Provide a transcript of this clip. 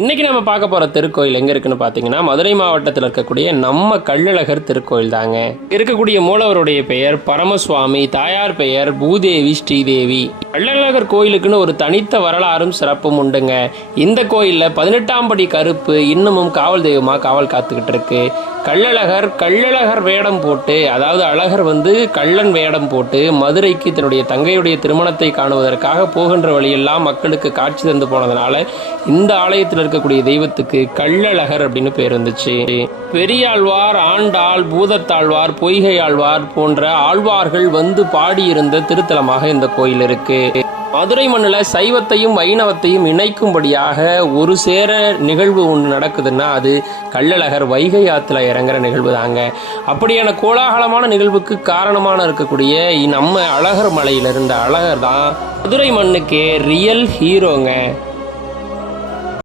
இன்னைக்கு நம்ம பார்க்க போற திருக்கோயில் எங்க இருக்குன்னு பாத்தீங்கன்னா, மதுரை மாவட்டத்தில் இருக்கக்கூடிய நம்ம கள்ளழகர் திருக்கோயில் தாங்க. இருக்கக்கூடிய மூலவருடைய பெயர் பரமசுவாமி, தாயார் பெயர் பூதேவி ஸ்ரீதேவி. கள்ளழகர் கோயிலுக்குன்னு ஒரு தனித்த வரலாறும் சிறப்பும் உண்டுங்க. இந்த கோயில்ல 18ஆம் படி கருப்பு இன்னமும் காவல் தெய்வமா காவல் காத்துக்கிட்டு இருக்கு. கள்ளழகர் வேடம் போட்டு, அதாவது அழகர் கள்ளன் வேடம் போட்டு மதுரைக்கு தன்னுடைய தங்கையுடைய திருமணத்தை காணுவதற்காக போகின்ற வழியெல்லாம் மக்களுக்கு காட்சி தந்து போனதுனால இந்த ஆலயத்தில் இருக்கக்கூடிய தெய்வத்துக்கு கள்ளழகர் அப்படின்னு பேர் இருந்துச்சு. பெரியாழ்வார், ஆண்டாள், பூதத்தாழ்வார், பொய்கை ஆழ்வார் போன்ற ஆழ்வார்கள் பாடியிருந்த திருத்தலமாக இந்த கோயில் இருக்கு. மதுரை மண்ணில் சைவத்தையும் வைணவத்தையும் இணைக்கும்படியாக ஒரு சேர நிகழ்வு ஒன்று நடக்குதுன்னா அது கள்ளழகர் வைகை ஆற்றுல இறங்குற நிகழ்வு தாங்க. அப்படியான கோலாகலமான நிகழ்வுக்கு காரணமான இருக்கக்கூடிய நம்ம அழகர் மலையில் இருந்த அழகர் தான் மதுரை மண்ணுக்கே ரியல் ஹீரோங்க.